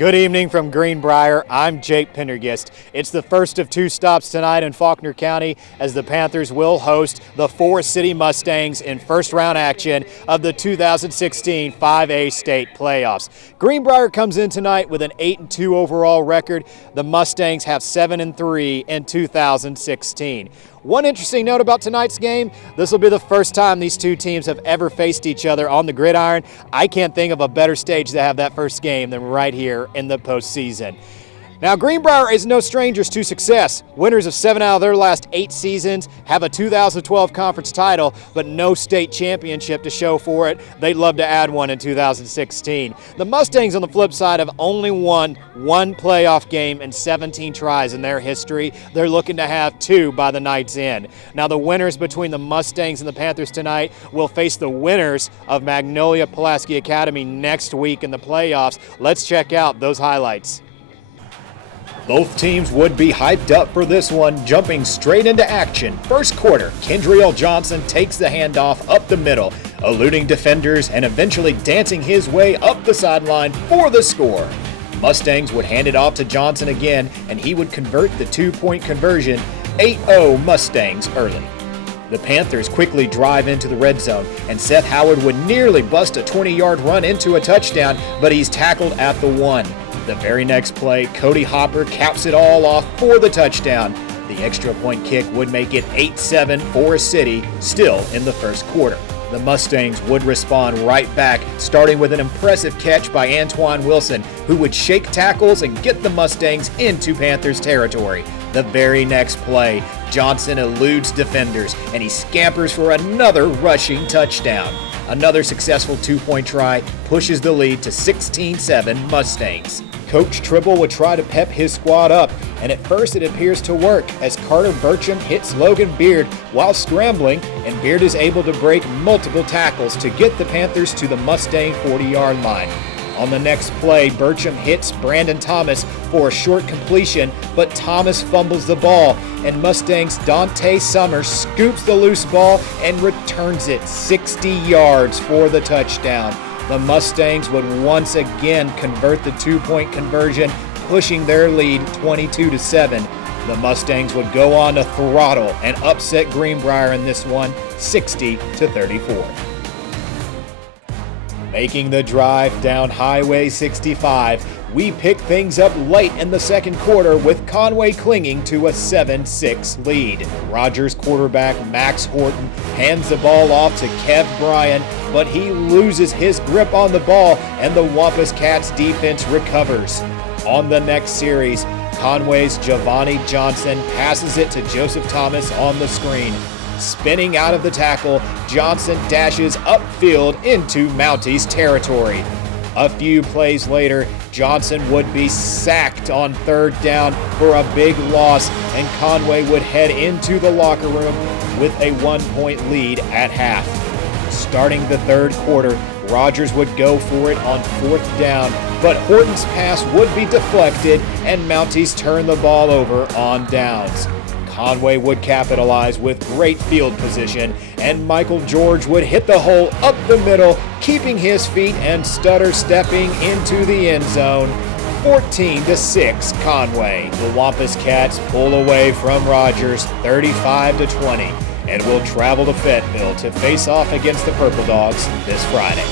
Good evening from Greenbrier. I'm Jake Pendergast. It's the first of two stops tonight in Faulkner County as the Panthers will host the Forrest City Mustangs in first round action of the 2016 5A state playoffs. Greenbrier comes in tonight with an 8-2 overall record. The Mustangs have 7-3 in 2016. One interesting note about tonight's game, this will be the first time these two teams have ever faced each other on the gridiron. I can't think of a better stage to have that first game than right here in the postseason. Now, Greenbrier is no strangers to success. Winners of 7 out of their last 8 seasons, have a 2012 conference title, but no state championship to show for it. They'd love to add one in 2016. The Mustangs, on the flip side, have only won one playoff game in 17 tries in their history. They're looking to have 2 by the night's end. Now, the winners between the Mustangs and the Panthers tonight will face the winners of Magnolia Pulaski Academy next week in the playoffs. Let's check out those highlights. Both teams would be hyped up for this one, jumping straight into action. First quarter, Kendriel Johnson takes the handoff up the middle, eluding defenders and eventually dancing his way up the sideline for the score. Mustangs would hand it off to Johnson again, and he would convert the 2-point conversion, 8-0 Mustangs early. The Panthers quickly drive into the red zone, and Seth Howard would nearly bust a 20-yard run into a touchdown, but he's tackled at the 1. The very next play, Cody Hopper caps it all off for the touchdown. The extra point kick would make it 8-7 Forrest City, still in the first quarter. The Mustangs would respond right back, starting with an impressive catch by Antoine Wilson, who would shake tackles and get the Mustangs into Panthers territory. The very next play, Johnson eludes defenders, and he scampers for another rushing touchdown. Another successful 2-point try pushes the lead to 16-7 Mustangs. Coach Tribble would try to pep his squad up, and at first it appears to work as Carter Burcham hits Logan Beard while scrambling, and Beard is able to break multiple tackles to get the Panthers to the Mustang 40-yard line. On the next play, Burcham hits Brandon Thomas for a short completion, but Thomas fumbles the ball, and Mustangs' Dante Summers scoops the loose ball and returns it 60 yards for the touchdown. The Mustangs would once again convert the 2-point conversion, pushing their lead 22-7. The Mustangs would go on to throttle and upset Greenbrier in this one, 60-34. Making the drive down Highway 65, we pick things up late in the second quarter with Conway clinging to a 7-6 lead. Rogers quarterback Max Horton hands the ball off to Kev Bryan, but he loses his grip on the ball and the Wampus Cats defense recovers. On the next series, Conway's Giovanni Johnson passes it to Joseph Thomas on the screen. Spinning out of the tackle, Johnson dashes upfield into Mounties territory. A few plays later, Johnson would be sacked on third down for a big loss, and Conway would head into the locker room with a 1-point lead at half. Starting the third quarter, Rogers would go for it on fourth down, but Horton's pass would be deflected, and Mounties turn the ball over on downs. Conway would capitalize with great field position, and Michael George would hit the hole up the middle, keeping his feet and stutter stepping into the end zone. 14-6 Conway. The Wampus Cats pull away from Rogers 35-20 and will travel to Fayetteville to face off against the Purple Dogs this Friday.